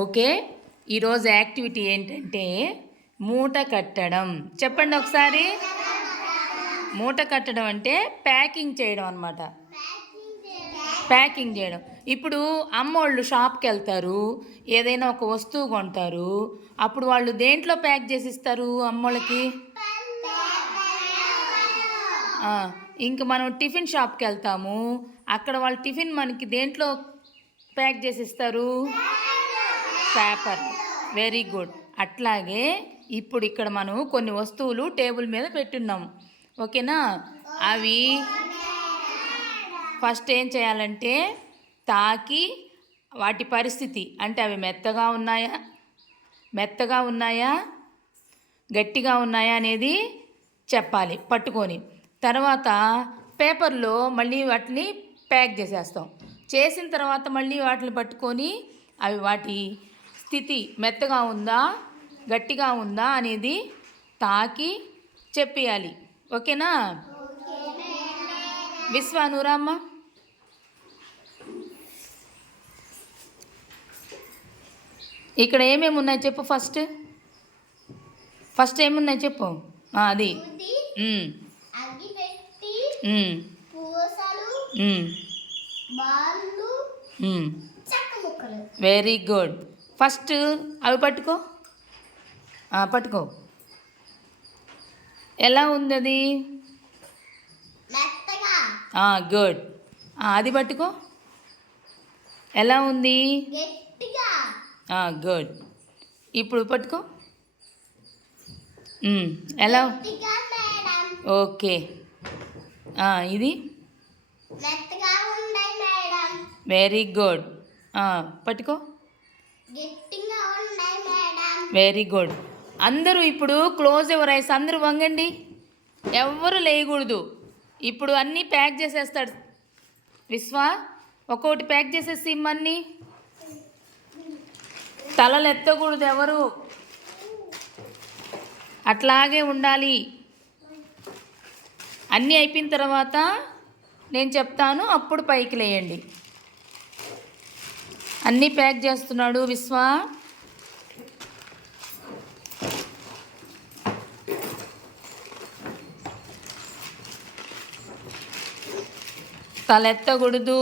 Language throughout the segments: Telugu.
ఓకే, ఈరోజు యాక్టివిటీ ఏంటంటే మూట కట్టడం. చెప్పండి ఒకసారి. మూట కట్టడం అంటే ప్యాకింగ్ చేయడం అన్నమాట. ప్యాకింగ్ చేయడం. ఇప్పుడు అమ్మోళ్ళు షాప్కి వెళ్తారు, ఏదైనా ఒక వస్తువు కొంటారు. అప్పుడు వాళ్ళు దేంట్లో ప్యాక్ చేసి ఇస్తారు అమ్మోళ్ళకి? ఇంక మనం టిఫిన్ షాప్కి వెళ్తాము, అక్కడ వాళ్ళు టిఫిన్ మనకి దేంట్లో ప్యాక్ చేసి ఇస్తారు? పేపర్. Very good. అట్లాగే ఇప్పుడు ఇక్కడ మనం కొన్ని వస్తువులు టేబుల్ మీద పెట్టున్నాము, ఓకేనా? అవి ఫస్ట్ ఏం చేయాలంటే తాకి వాటి పరిస్థితి, అంటే అవి మెత్తగా ఉన్నాయా గట్టిగా ఉన్నాయా అనేది చెప్పాలి పట్టుకొని. తర్వాత పేపర్లో మళ్ళీ వాటిని ప్యాక్ చేసేస్తాం. చేసిన తర్వాత మళ్ళీ వాటిని పట్టుకొని అవి వాటి స్థితి మెత్తగా ఉందా గట్టిగా ఉందా అనేది తాకి చెప్పేయాలి, ఓకేనా? విశ్వా నూరమ్మ, ఇక్కడ ఏమేమి ఉన్నాయి చెప్పు. ఫస్ట్ ఏమున్నాయి చెప్పు. అది వెరీ గుడ్. ఫస్ట్ అవి పట్టుకో. ఎలా ఉంది అది? గుడ్. అది పట్టుకో. ఎలా ఉంది? గుడ్. ఇప్పుడు పట్టుకో. ఎలా? ఓకే. ఇది వెరీ గుడ్. పట్టుకో. Very good. అందరూ ఇప్పుడు క్లోజ్ యువర్ ఐస్, అందరూ వంగండి, ఎవ్వరు లేయకూడదు. ఇప్పుడు అన్నీ ప్యాక్ చేసేస్తాడు విశ్వ. ఒక్కొక్కటి ప్యాక్ చేసేసి ఇమ్మన్నీ. తలలు ఎత్తకూడదు ఎవరు, అట్లాగే ఉండాలి. అన్నీ అయిపోయిన తర్వాత నేను చెప్తాను, అప్పుడు పైకి లేయండి. అన్నీ ప్యాక్ చేస్తున్నాడు విశ్వ. తలెత్తకూడదు,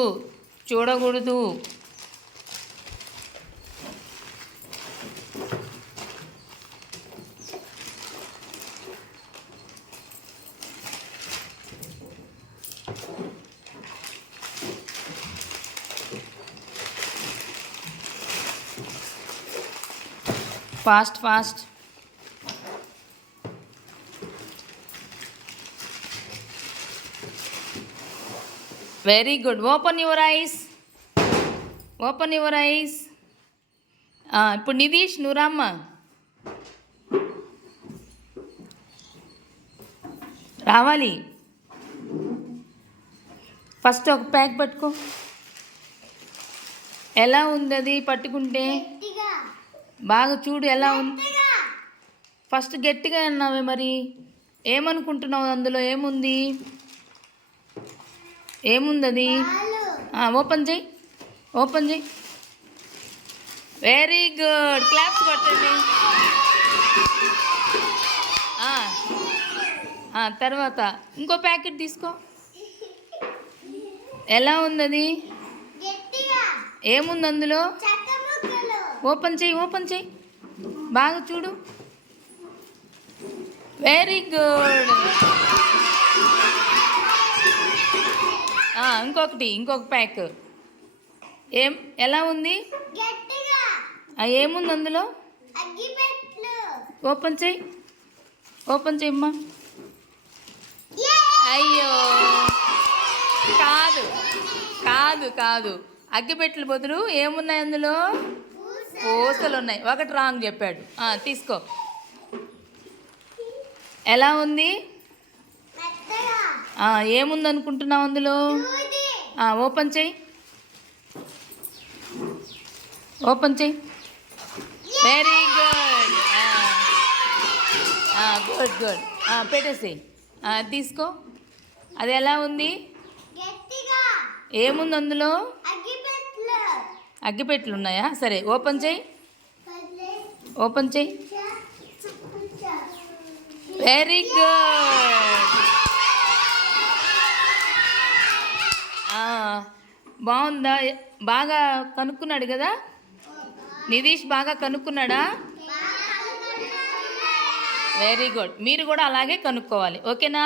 చూడకూడదు. Fast. Very good. Open your eyes. ఇప్పుడు నిధీష్ నూరమ్మ, రావాలి. ఫస్ట్ ఒక ప్యాక్ పట్టుకో. ఎలా ఉంది అది పట్టుకుంటే? బాగా చూడు ఎలా ఉంది. ఫస్ట్ గట్టిగా అన్నావే, మరి ఏమనుకుంటున్నావు? అందులో ఏముంది అది? ఓపెన్ చేయి. Very good. క్లాప్స్ కొట్టండి. తర్వాత ఇంకో ప్యాకెట్ తీసుకో. ఎలా ఉంది అది? ఏముంది అందులో? ఓపెన్ చేయి. బాగా చూడు. Very good. ఇంకొక ప్యాక్. ఎలా ఉంది? ఏముంది అందులో? ఓపెన్ చేయమ్మా. అయ్యో, కాదు. అగ్గిపెట్టెల బదులు ఏమున్నాయి అందులో? పూసలు ఉన్నాయి. ఒకటి రాంగ్ చెప్పాడు. తీసుకో. ఎలా ఉంది? ఏముంది అనుకుంటున్నావు అందులో? ఓపెన్ చేయి. Very good. పెట్టేసి తీసుకో. అది ఎలా ఉంది? ఏముంది అందులో? అగ్గిపెట్టెలు ఉన్నాయా? సరే, ఓపెన్ చేయి. ఓపెన్ చెయ్యి. Very good. బాగుందా? బాగా కనుక్కున్నాడు కదా నితీష్, బాగా కనుక్కున్నాడా? Very good. మీరు కూడా అలాగే కనుక్కోవాలి, ఓకేనా?